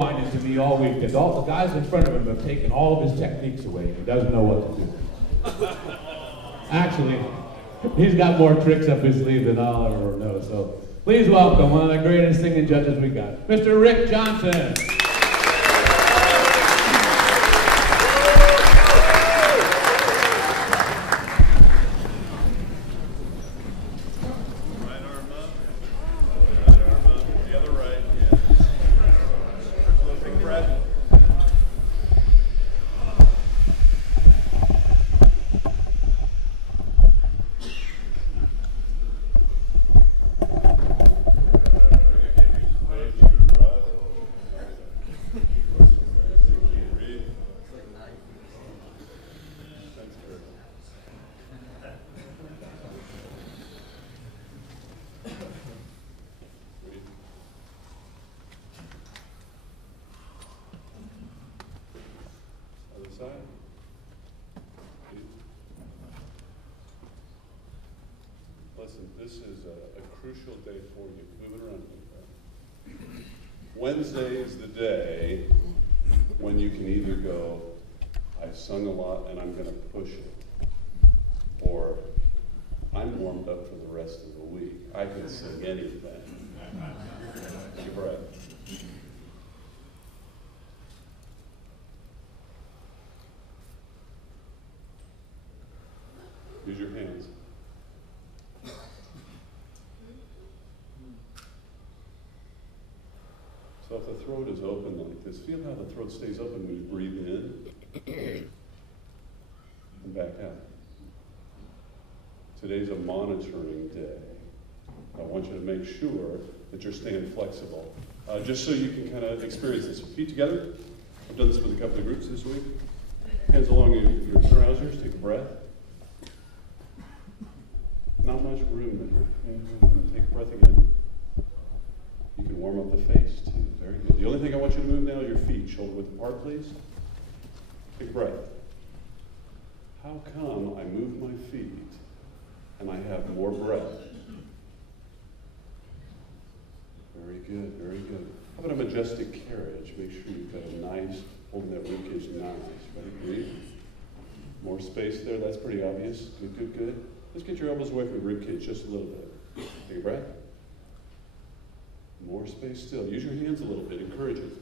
reminded to me all week that all the guys in front of him have taken all of his techniques away. He doesn't know what to do. Actually, he's got more tricks up his sleeve than I'll ever know. So please welcome one of the greatest singing judges we got, Mr. Rick Johnson. Listen, this is a crucial day for you. Move it around a little bit. Wednesday is the day when you can either go, I've sung a lot and I'm going to push it, or I'm warmed up for the rest of the week. I can sing anything. Take a breath. Use your hands. So if the throat is open like this, feel how the throat stays open when you breathe in and back out. Today's a monitoring day. I want you to make sure that you're staying flexible, just so you can kind of experience this. Feet together. I've done this with a couple of groups this week. Hands along your trousers. Take a breath. Not much room there. Take a breath again. You can warm up the face too. Very good. The only thing I want you to move now is your feet. Shoulder width apart, please. Take a breath. How come I move my feet and I have more breath? Very good, very good. How about a majestic carriage? Make sure you've got a nice, holding that ribcage nice. Ready? Breathe. More space there. That's pretty obvious. Good, good, good. Let's get your elbows away from the ribcage just a little bit. Take a breath. More space still. Use your hands a little bit. Encourage it.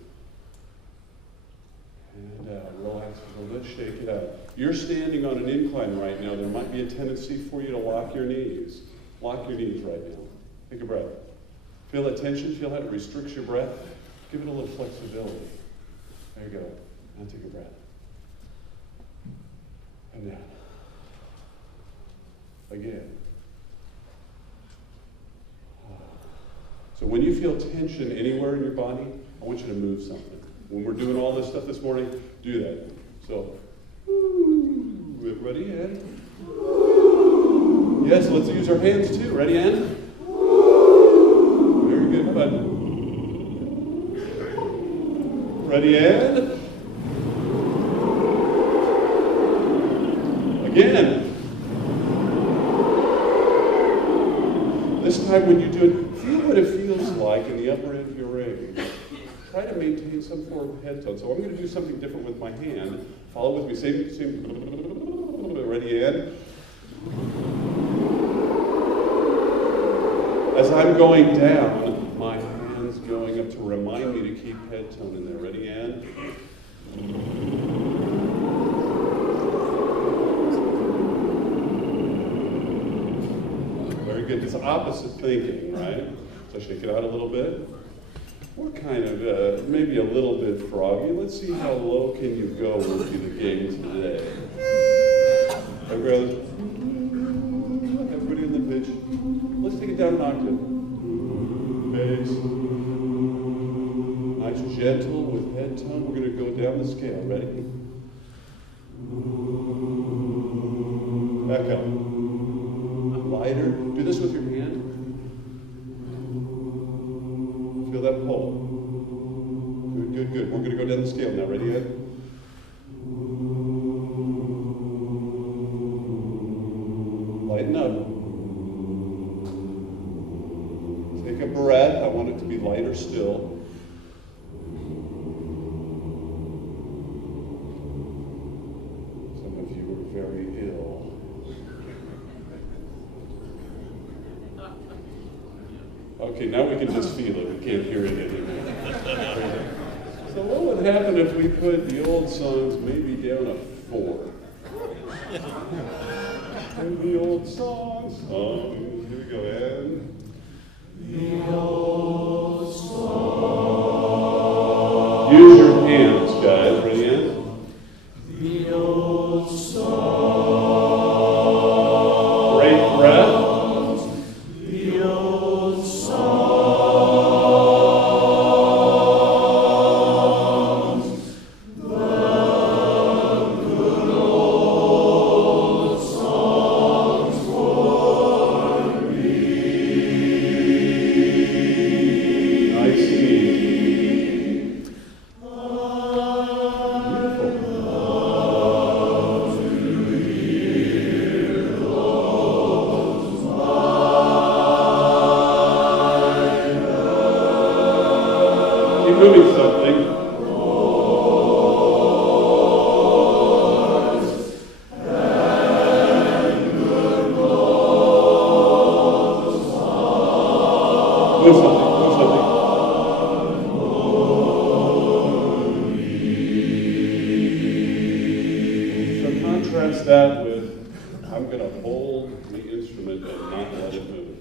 And relax a little bit. Shake it out. You're standing on an incline right now. There might be a tendency for you to lock your knees. Lock your knees right now. Take a breath. Feel that tension? Feel how it restricts your breath? Give it a little flexibility. There you go. Now take a breath. And down. Again. So when you feel tension anywhere in your body, I want you to move something. When we're doing all this stuff this morning, do that. So, everybody in? Yes, let's use our hands too. Ready, in? Very good, bud. Ready, in? Again. This time when you do it, feel what it feels like in the upper end of your ring. Try to maintain some form of head tone. So I'm going to do something different with my hand. Follow with me. Same. Ready, in? As I'm going down, my hand's going up to remind me to keep head tone in there. Ready, in? Very good. It's opposite thinking, right? So shake it out a little bit. We're kind of maybe a little bit froggy. Let's see how low can you go with the game today. Everybody in the pitch. Let's take it down an octave. Bass. Nice, gentle with head tone. We're going to go down the scale. Ready? Back up. Lighter. Do this with your hand. Feel that pull. Good, good, good. We're going to go down the scale now. Ready, Ed? Lighten up. Take a breath. I want it to be lighter still. Okay, now we can just feel it. We can't hear it anymore. So what would happen if we put the old songs maybe down a 4? And the old songs. Here we go, and the old song. Use your hands, guys. Ready, in? The old song. Great breath. The old song. The good old songs for me. Nice sneeze. Moving something. Move something, move something. So contrast that with, I'm going to hold the instrument and not let it move.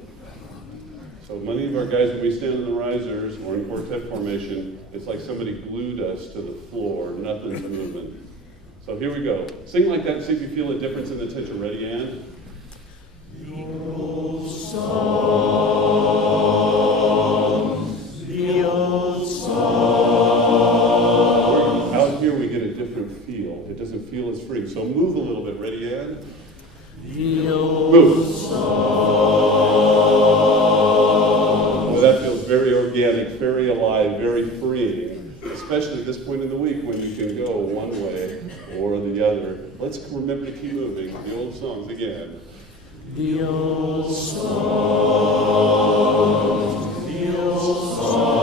So many of our guys, when we stand in the risers or in quartet formation, it's like somebody glued us to the floor, nothing's moving. So here we go. Sing like that and see if you feel a difference in the tension. Ready, Ann? The old songs, the old songs. Out here we get a different feel. It doesn't feel as free. So move a little bit. Ready, Ann? The old songs. That feels very organic, very alive, very freeing, especially at this point in the week when you can go one way or the other. Let's remember to keep moving. The old songs again. The old songs, the old songs,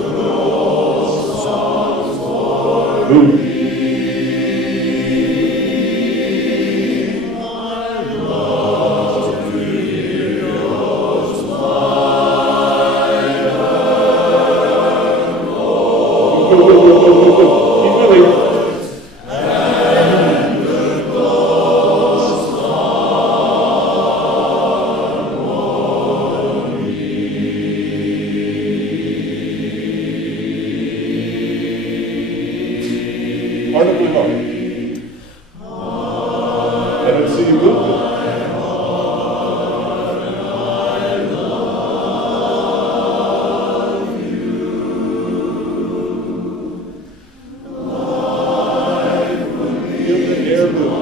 the old songs for me. Part of my heart. I don't see you moving. Feel the air moving.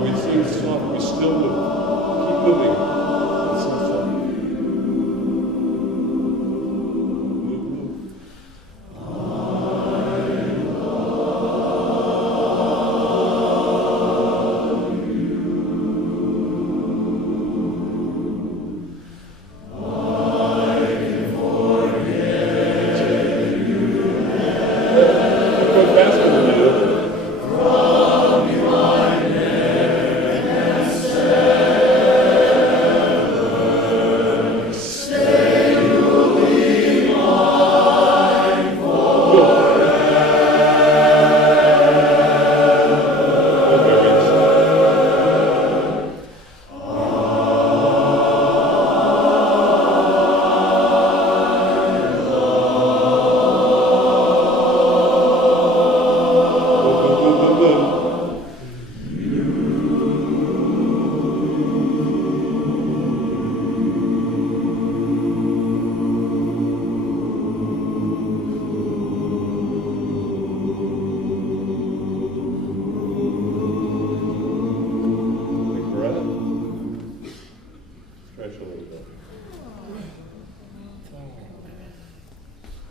We sing soft, we still move. Keep moving. It's so soft. Move, move. Go faster than you do.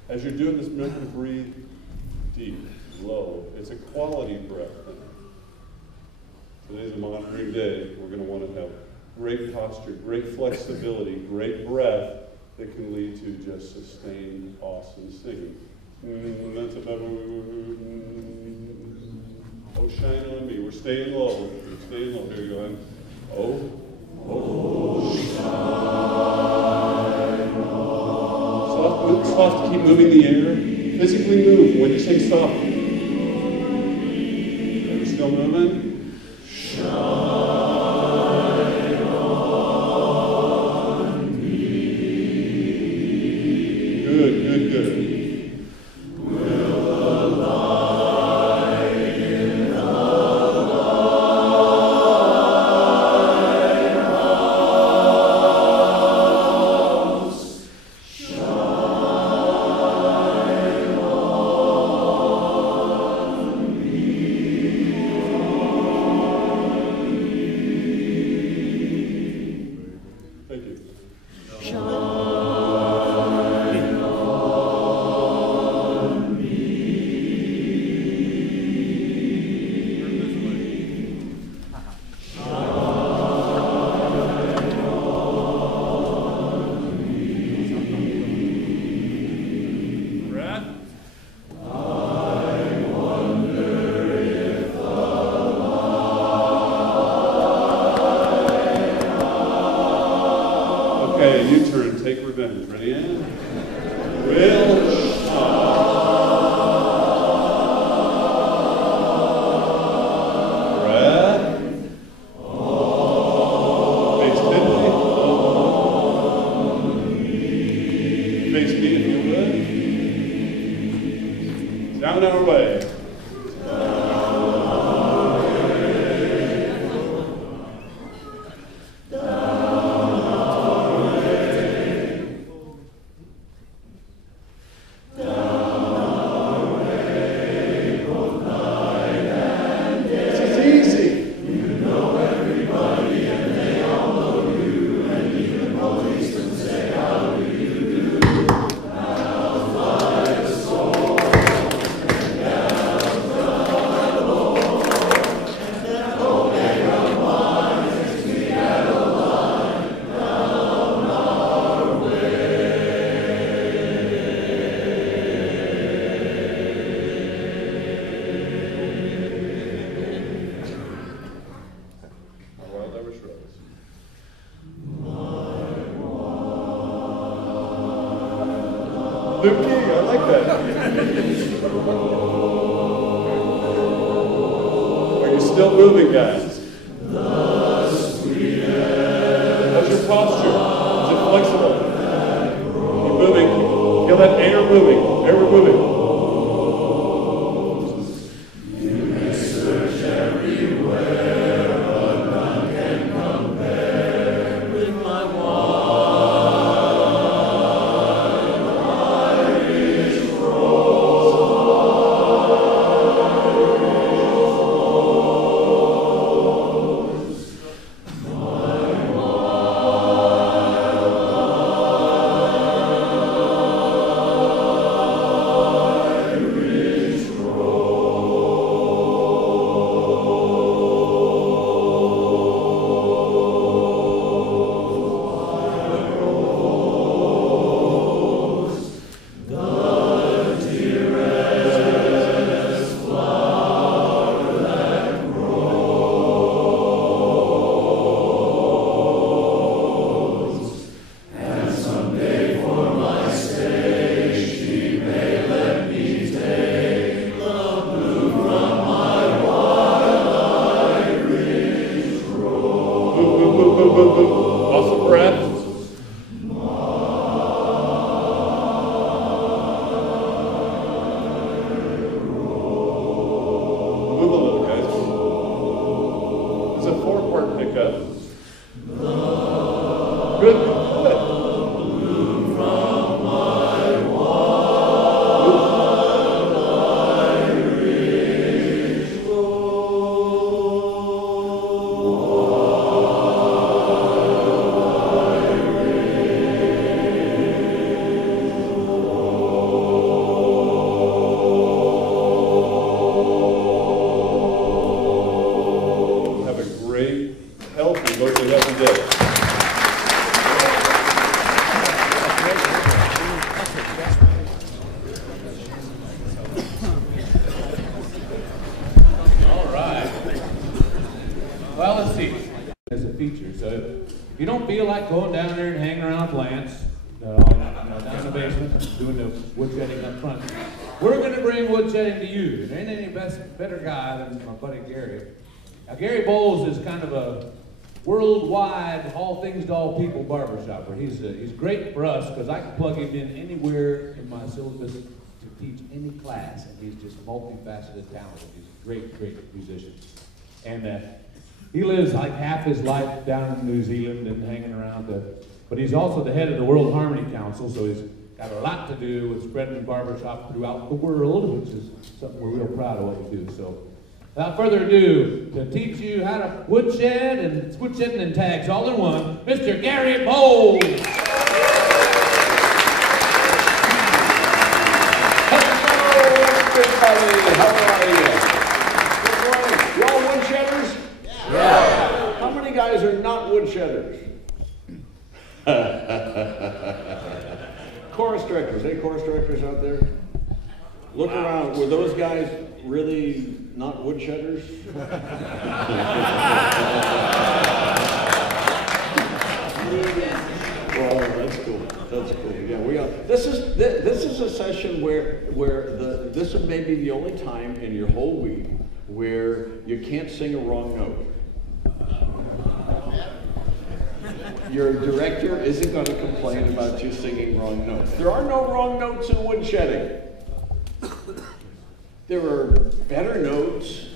As you're doing this, remember to breathe deep, low. It's a quality breath. Today's a monitoring day. We're going to want to have great posture, great flexibility, great breath that can lead to just sustained, awesome singing. That's about. Oh, shine on me. We're staying low. We're staying low. Here you go. Oh, shine on. Soft. Keep moving the air. Physically move when you say soft. Are you still moving? Shine on me. Good. Will the light in the lighthouse shine on me? Thank you. Breath. Okay, U-turn, take revenge. Ready? In. Will shine. Breath. Face midway. Face me if you would. Down our way. This is easy. Our wild Irish rose. Luke Key, I like that. Are you still moving, guys? How's your posture? Is it flexible? Keep moving. Feel that air moving. Air moving. Awesome breath. Move a little, guys. It's a 4-part pickup. Good. Well, let's see. As a feature, so if you don't feel like going down there and hanging around with Lance, down in the basement, doing the woodshedding up front, we're going to bring woodshedding to you. There ain't any better guy than my buddy Gary. Now, Gary Bowles is kind of a worldwide, all things to all people barbershopper. He's great for us because I can plug him in anywhere in my syllabus to teach any class, and he's just multifaceted talented. He's a great, great musician. And he lives like half his life down in New Zealand and hanging around. But he's also the head of the World Harmony Council, so he's got a lot to do with spreading barbershop throughout the world, which is something we're real proud of what we do. So without further ado, to teach you how to woodshed and woodshedding and tags all in one, Mr. Gary Bowles. Everybody, how are you? Good morning. You all woodshedders? Yeah. How many guys are not woodshedders? Chorus directors. Any chorus directors out there? Look around. Were those guys really not woodshedders? Well, that's cool. That's cool. Yeah, we are. This is a session where this may be the only time in your whole week where you can't sing a wrong note. Your director isn't going to complain about you singing wrong notes. There are no wrong notes in woodshedding. There are better notes.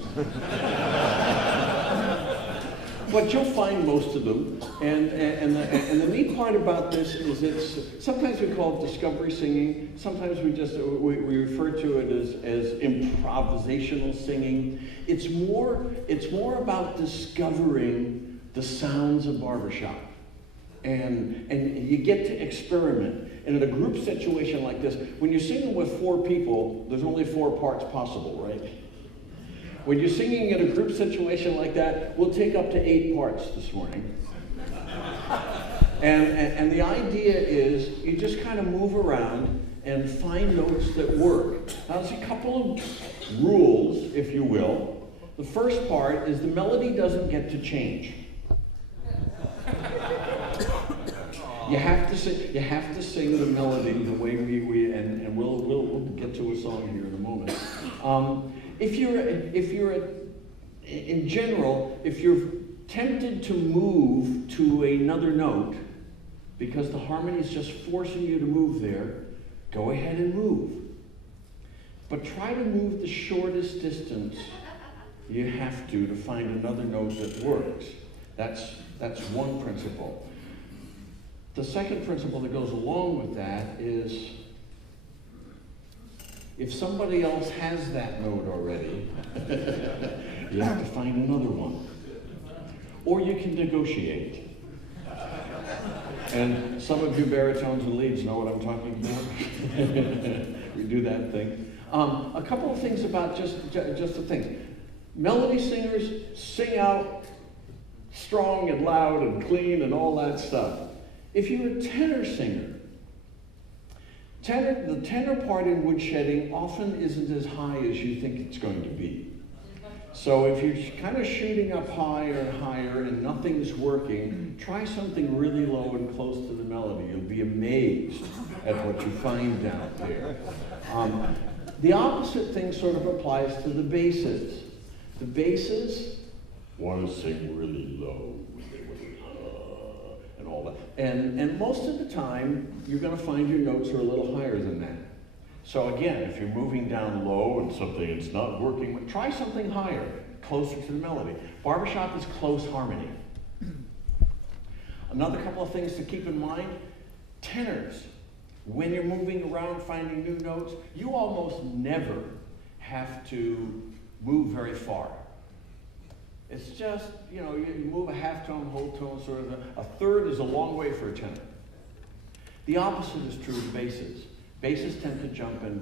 But you'll find most of them, and the neat part about this is it's sometimes we call it discovery singing. Sometimes we refer to it as improvisational singing. It's more about discovering the sounds of barbershop, and you get to experiment. And in a group situation like this, when you're singing with 4 people, there's only 4 parts possible, right? When you're singing in a group situation like that, we'll take up to 8 parts this morning. And the idea is you just kind of move around and find notes that work. Now there's a couple of rules, if you will. The first part is the melody doesn't get to change. You have to sing the melody the way and we'll get to a song here in a moment. If you're tempted to move to another note because the harmony is just forcing you to move there, go ahead and move. But try to move the shortest distance you have to find another note that works. That's one principle. The second principle that goes along with that is if somebody else has that note already, you have to find another one. Or you can negotiate. And some of you baritones and leads know what I'm talking about. We do that thing. A couple of things about just the things. Melody singers sing out strong and loud and clean and all that stuff. If you're a tenor singer, the tenor part in woodshedding often isn't as high as you think it's going to be. So if you're kind of shooting up higher and higher and nothing's working, try something really low and close to the melody. You'll be amazed at what you find down there. The opposite thing sort of applies to the basses. The basses want to sing really low. And all that. And most of the time, you're going to find your notes are a little higher than that. So again, if you're moving down low and something is not working, try something higher, closer to the melody. Barbershop is close harmony. Another couple of things to keep in mind, tenors. When you're moving around finding new notes, you almost never have to move very far. It's just, you move a half tone, whole tone, sort of a third is a long way for a tenor. The opposite is true of basses. Basses tend to jump in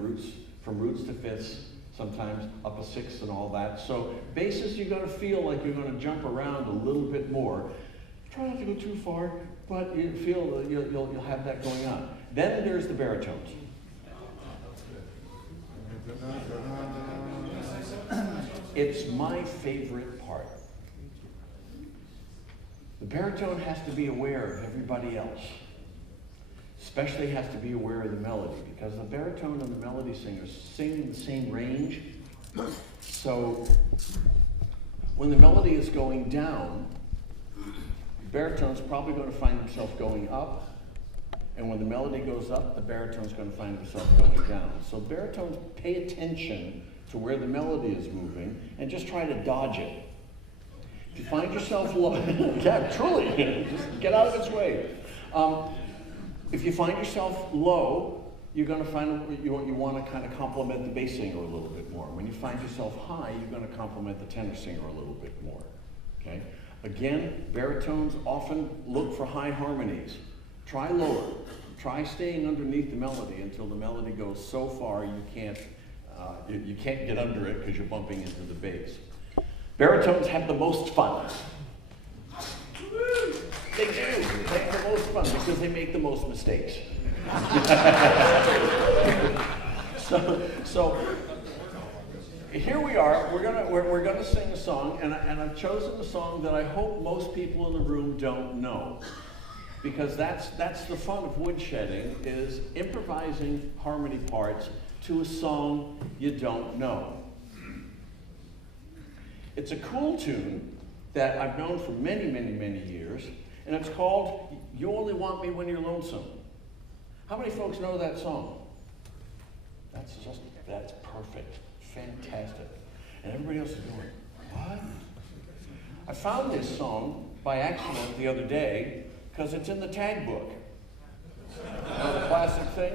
from roots to fifths, sometimes up a sixth and all that. So basses, you're going to feel like you're going to jump around a little bit more. Try not to go too far, but you feel you'll have that going on. Then there's the baritones. It's my favorite part. The baritone has to be aware of everybody else. Especially has to be aware of the melody, because the baritone and the melody singers sing in the same range. So when the melody is going down, the baritone's probably going to find himself going up. And when the melody goes up, the baritone's going to find himself going down. So baritones pay attention to where the melody is moving and just try to dodge it. If you find yourself low, yeah, truly, just get out of its way. If you find yourself low, you're going to find you want to kind of compliment the bass singer a little bit more. When you find yourself high, you're going to compliment the tenor singer a little bit more. Okay? Again, baritones often look for high harmonies. Try lower. Try staying underneath the melody until the melody goes so far you can't get under it because you're bumping into the bass. Baritones have the most fun. They do. They have the most fun because they make the most mistakes. So here we are. We're gonna sing a song, and I've chosen a song that I hope most people in the room don't know, because that's the fun of woodshedding, is improvising harmony parts to a song you don't know. It's a cool tune that I've known for many, many, many years, and it's called "You Only Want Me When You're Lonesome." How many folks know that song? That's perfect, fantastic. And everybody else is going, what? I found this song by accident the other day because it's in the tag book. The classic thing,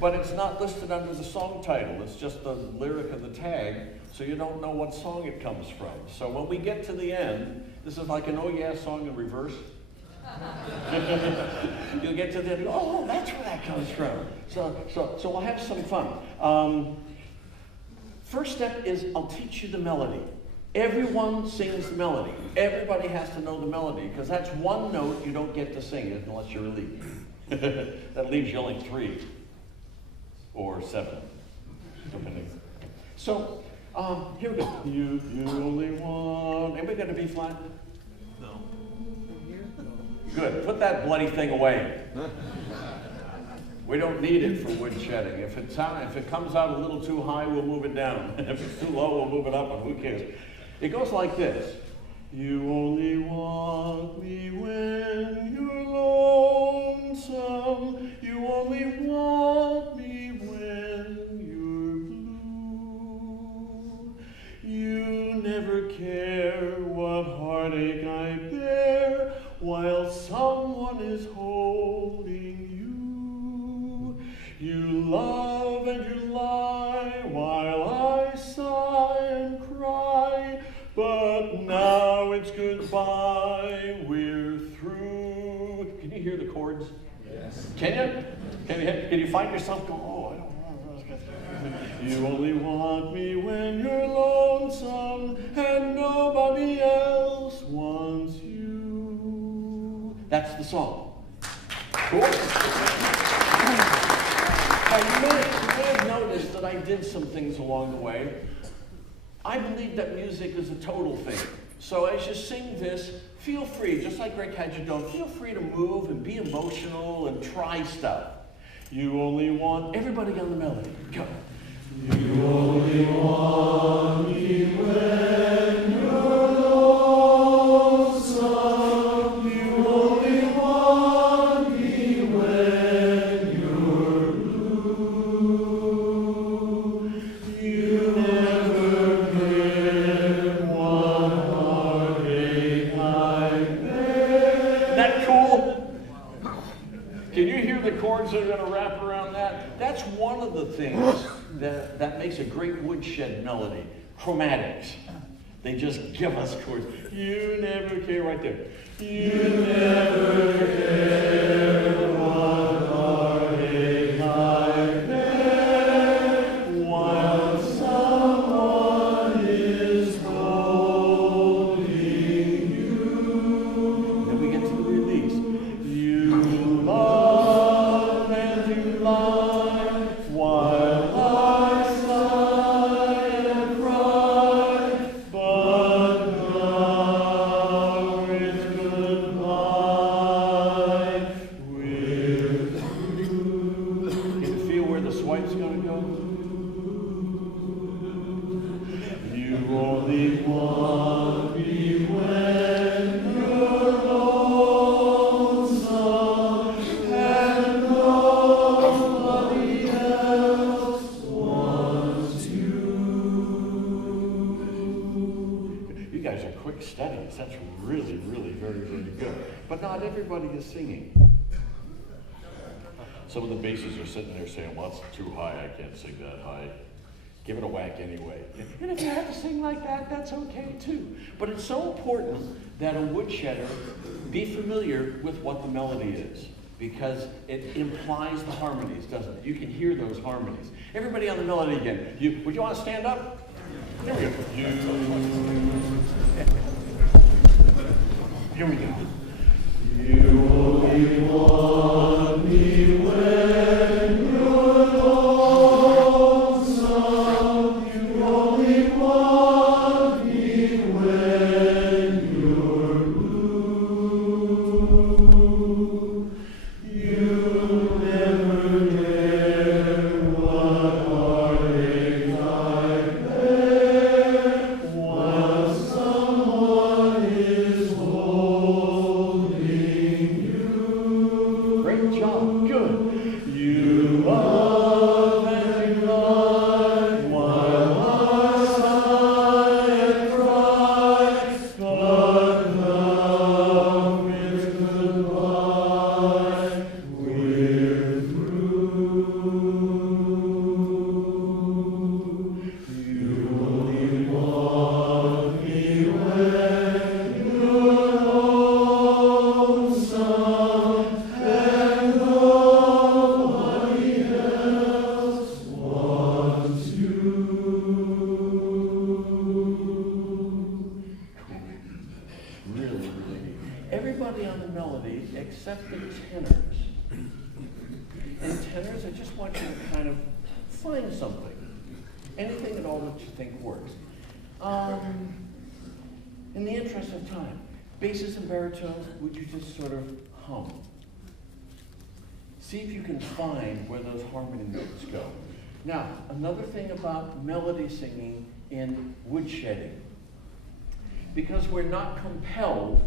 but it's not listed under the song title. It's just the lyric of the tag, so you don't know what song it comes from. So when we get to the end, this is like an "Oh Yeah" song in reverse. You'll get to the end, oh, that's where that comes from. So we'll have some fun. First step is I'll teach you the melody. Everyone sings the melody. Everybody has to know the melody, because that's one note you don't get to sing it unless you're a lead. That leaves you only 3 or 7, depending. So here we go. You only want. Anybody got a B flat? No. Good. Put that bloody thing away. We don't need it for woodshedding. If it comes out a little too high, we'll move it down. If it's too low, we'll move it up, and who cares? It goes like this. You only want me when you're lonesome. You only want me when you're blue. You never care what heartache I bear while someone is holding you. You love and you lie while I sigh and cry. But now it's goodbye, we're through. Can you hear the chords? Yes. Can you? Can you find yourself going, oh, I don't know. You only want me when you're lonesome and nobody else wants you. That's the song. Cool. Now, you may have noticed that I did some things along the way. I believe that music is a total thing. So as you sing this, feel free, just like Greg had you done, feel free to move and be emotional and try stuff. You only want, everybody on the melody, go. You only want me when you're lonesome. You only want me when you're blue. You never chords that are going to wrap around that. That's one of the things that makes a great woodshed melody. Chromatics. They just give us chords. You never care, right there. You never care what heartache I bear while someone is holding you. Then we get to the release. You love and you lie while I sigh and cry, but now it's goodbye. that's really, really very, very good. But not everybody is singing. Some of the basses are sitting there saying, well, it's too high, I can't sing that high. Give it a whack anyway. And if you have to sing like that, that's okay too. But it's so important that a woodshedder be familiar with what the melody is, because it implies the harmonies, doesn't it? You can hear those harmonies. Everybody on the melody again. Would you want to stand up? There we go. Here we go. You only want me when you're lonesome. You only want me when you're blue. You never care what heartache I bear while someone is holding you. Great job, good. You love and you love while I sigh and cry, but now it's goodbye. We're through. You only want me when you're lonesome, and nobody else wants you. Really, really neat. Everybody on the melody except the tenors. And tenors, I just want you to kind of find something. Anything at all that you think works. In the interest of time, basses and baritones, would you just sort of hum? See if you can find where those harmony notes go. Now, another thing about melody singing in woodshedding, because we're not compelled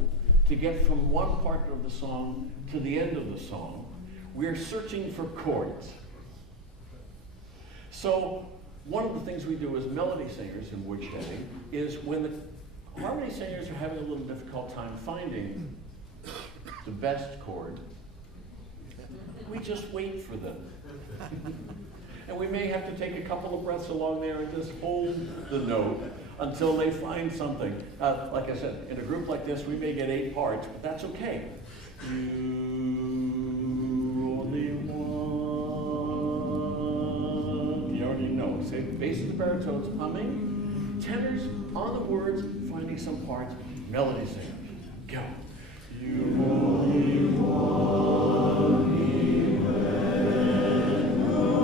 to get from one part of the song to the end of the song, we're searching for chords. So one of the things we do as melody singers in woodshedding is when the harmony singers are having a little difficult time finding the best chord, we just wait for them. And we may have to take a couple of breaths along there and just hold the note until they find something. Like I said, in a group like this, we may get 8 parts, but that's okay. You only want. You already know. Say basses and baritones humming, tenors on the words, finding some parts, melody singing. Go. You only want me when you're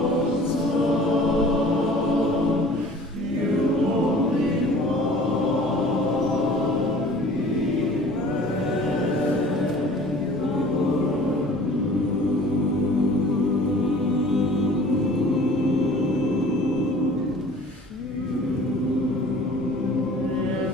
lonesome. You only want me when you're blue.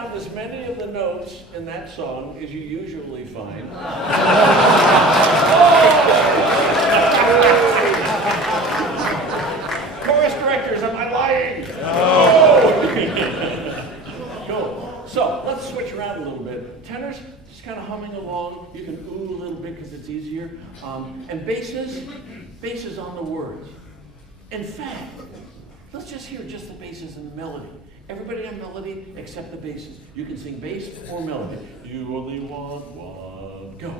found as many of the notes in that song as you usually find. Chorus directors, am I lying? Cool. So let's switch around a little bit. Tenors, just kind of humming along. You can ooh a little bit because it's easier. And basses on the words. In fact, let's just hear just the basses and the melody. Everybody on melody except the basses. You can sing bass or melody. You only want one. Go.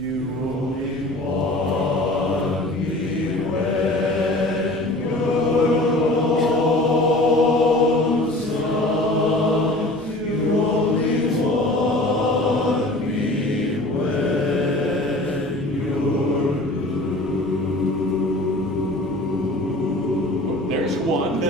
You only want me when you're lonesome. You only want me when you're blue. There's one.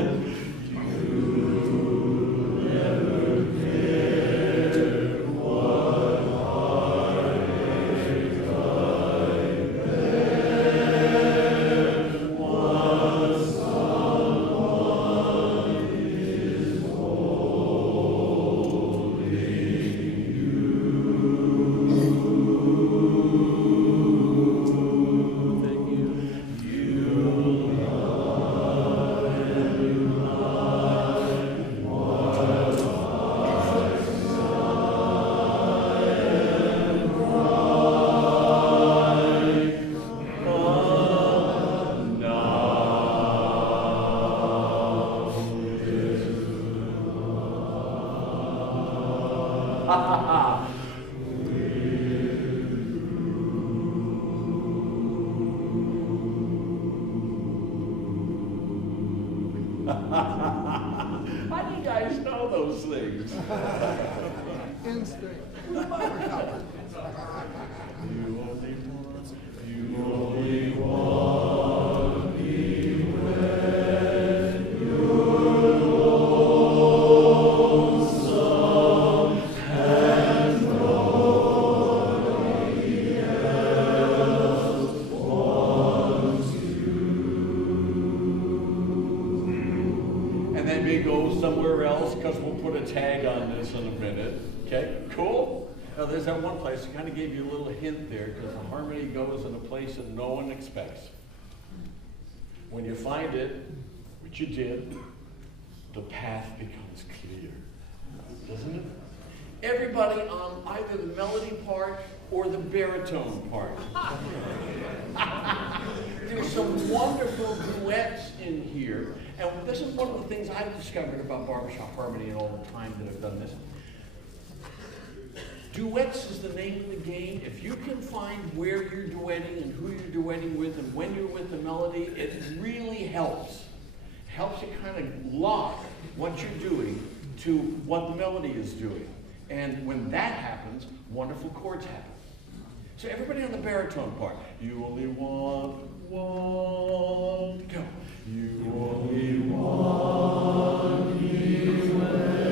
How do you guys know those things? Instinct. You only want me when you're lonesome and nobody else wants you. And then we go somewhere else because we'll put a tag on this in a minute. Okay, cool? Now there's that one place, I kind of gave you a little hint there because the harmony goes in a place that no one expects. When you find it, which you did, the path becomes clear, doesn't it? Everybody on either the melody part or the baritone part. There's some wonderful duets in here, and this is one of the things I've discovered about barbershop harmony in all the time that I've done this. Duets is the name of the game. If you can find where you're duetting and who you're duetting with and when you're with the melody, it really helps. Helps you kind of lock what you're doing to what the melody is doing. And when that happens, wonderful chords happen. So everybody on the baritone part, you only want one, go. You only want me when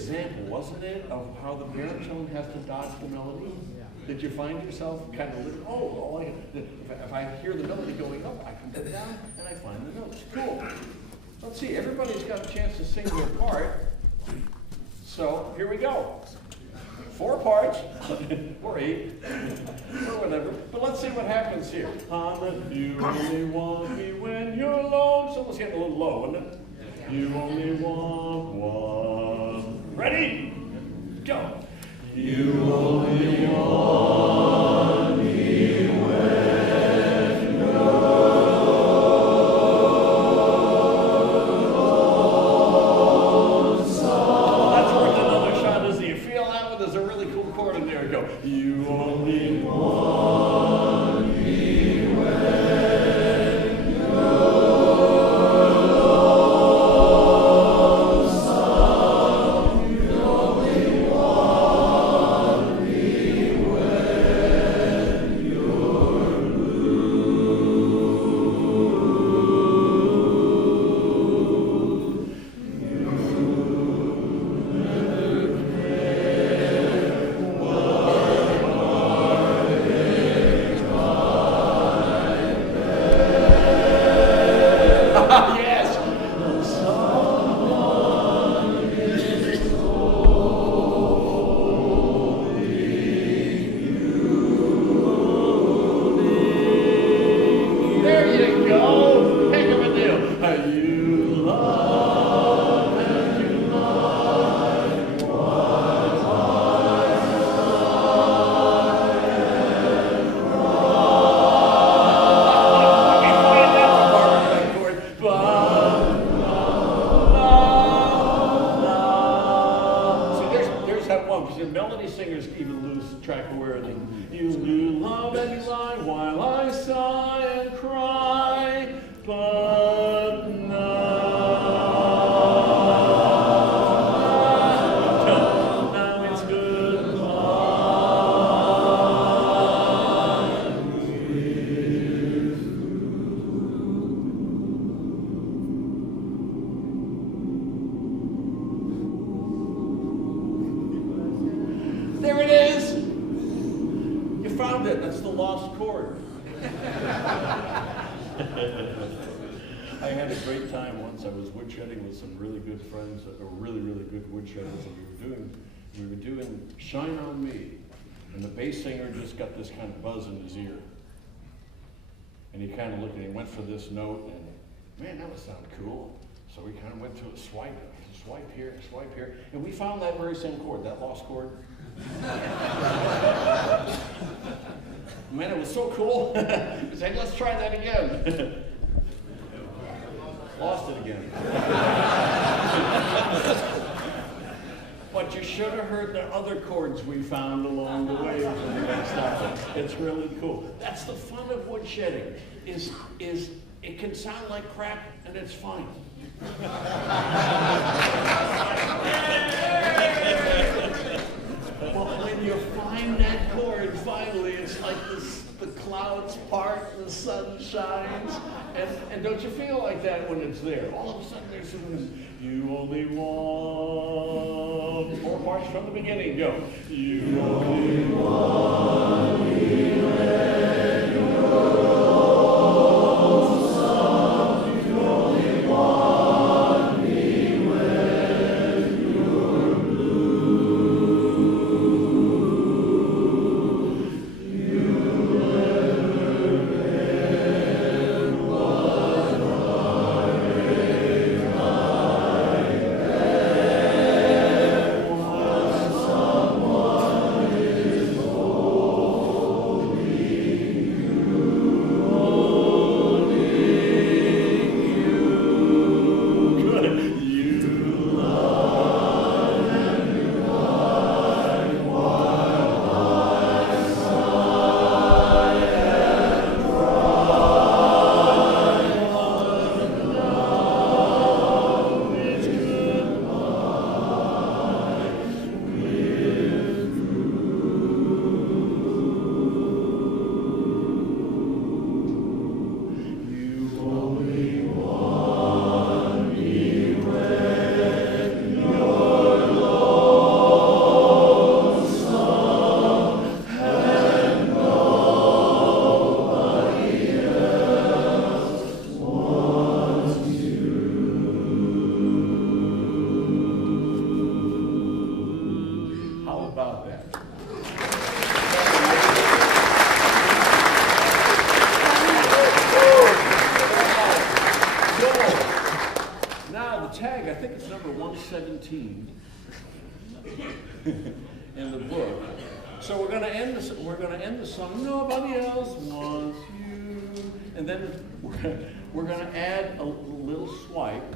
example, wasn't it, of how the baritone has to dodge the melody? Did you find yourself kind of living, if I hear the melody going up, I can go down and I find the notes. Cool. Let's see, everybody's got a chance to sing their part. So here we go. 4 parts, or 8, or whatever. But let's see what happens here. You only want me when you're alone. Someone's getting a little low, isn't it? You only want one. Ready? Go. You only want me when you're alone. That's worth another shot, isn't it? You feel that one? There's a really cool chord in there. Go. You only want me when you're lonesome. You only want me when you're yes. There you go. Heck of a deal. You love and you love there's that one, because the melody singers even lose track of where they you do love and you lie while I sigh and cry, but now it's goodbye. There it is. You found it. That's the lost chord. I had a great time once. I was woodshedding with some really good friends that were really, really good woodshedders, and we were doing Shine on Me. And the bass singer just got this kind of buzz in his ear. And he kind of looked and he went for this note, and man, that would sound cool. So we kind of went to a swipe here, and we found that very same chord, that lost chord. Man, it was so cool. We said, let's try that again. Lost it again. But you should have heard the other chords we found along the way for the next album. It's really cool. That's the fun of woodshedding, is it can sound like crap and it's fine. But when you find that chord, finally, it's like the clouds part, the sun shines, and don't you feel like that when it's there? All of a sudden, there's some, you only want 4 parts from the beginning. Go. You only want me when you're lonesome. You only want me when you're blue. You never been what heartache like that. When someone is holding tag, I think it's number 117 in the book. So we're going to end the song. Nobody else wants you, and then we're going to add a little swipe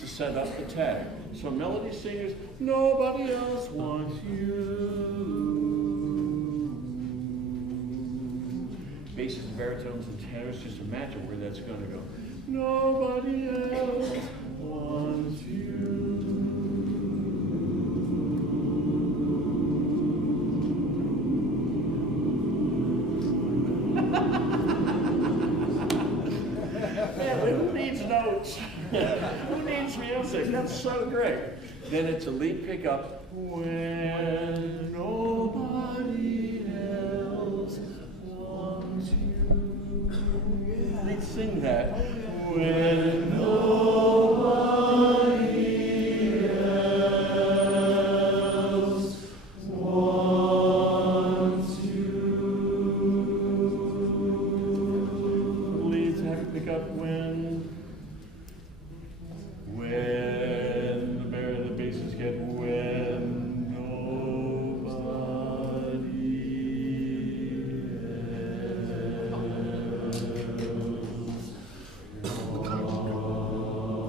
to set up the tag. So melody singers, nobody else wants you. Basses, baritones, and tenors. Just imagine where that's going to go. Nobody else wants you. Man, who needs notes? Who needs music? That's so great. Then it's a lead pickup. When nobody else wants you. They sing that. When nobody else wants you. Leads have to pick up when the basses get when nobody else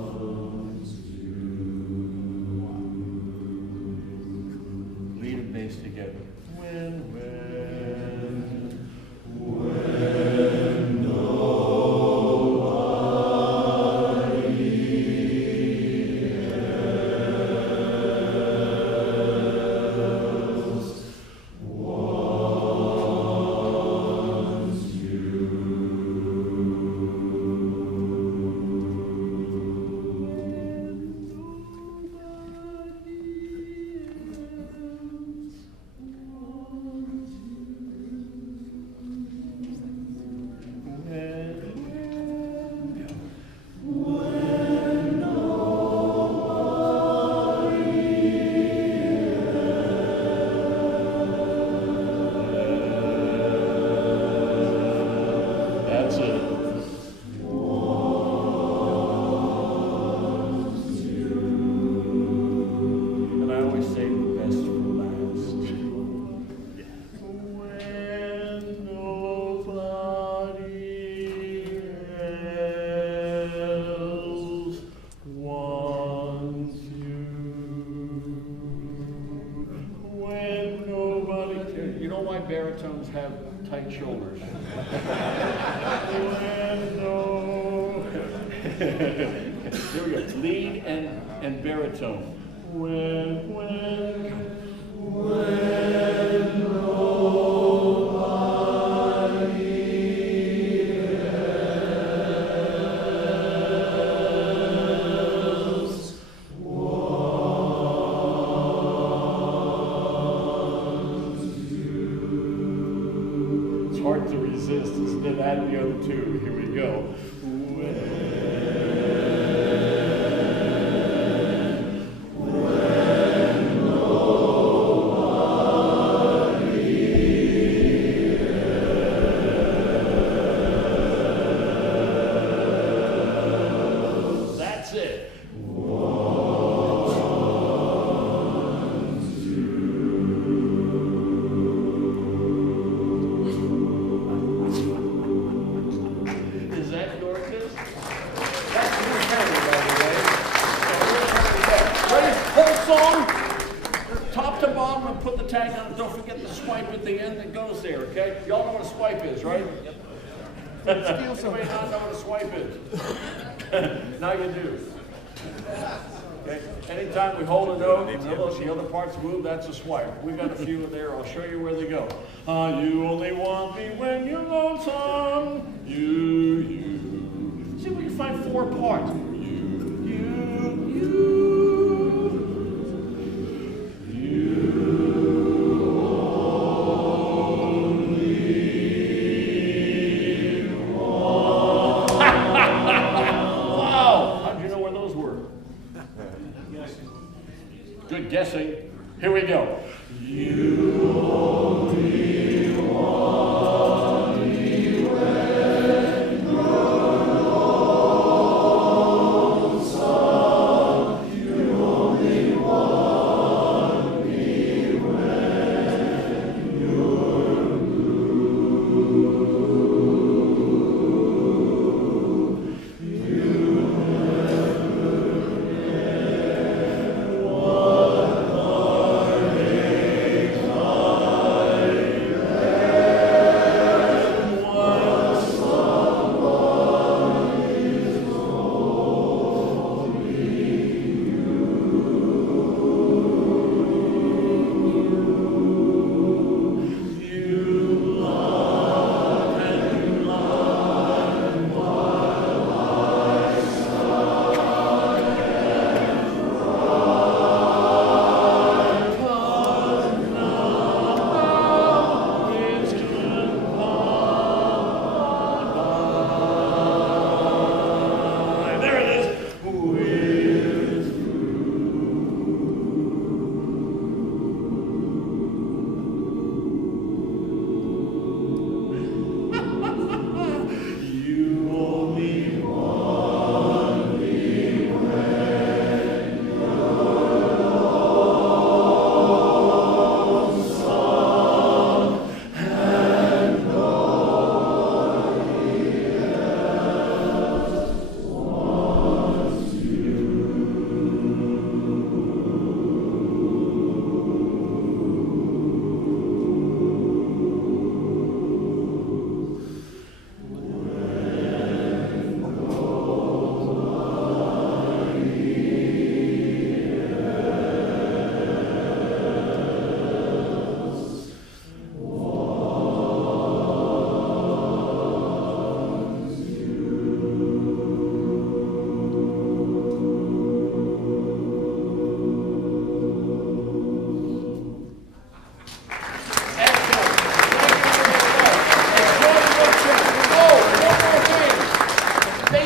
wants you. Lead and bass together. When that's it. And I always say the best for last. When nobody else wants you. When nobody cares. You know why baritones have tight shoulders? Here we go. Lead and baritone. When nobody else wants you. It's hard to resist, isn't it? Add the other two. Here we go. That's it. Is that Dorcas? That's Bruce Henry, by the way. Ready? Whole song, top to bottom, and put the tag on. Don't forget the swipe at the end that goes there, okay? Y'all know what a swipe is, right? Yep. Somebody not know what a swipe is. Now you do. Okay. Anytime we hold a note and the other parts move, that's a swipe. We got a few in there. I'll show you where they go. You only want me when you're lonesome. You. See if we can find four parts. Good guessing. Here we go. You only want me when you're lonesome.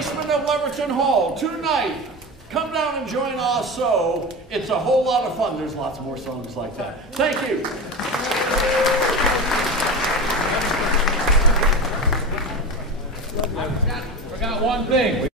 basement of Leverton Hall tonight. Come down and join us. So it's a whole lot of fun. There's lots more songs like that. Thank you. I forgot one thing.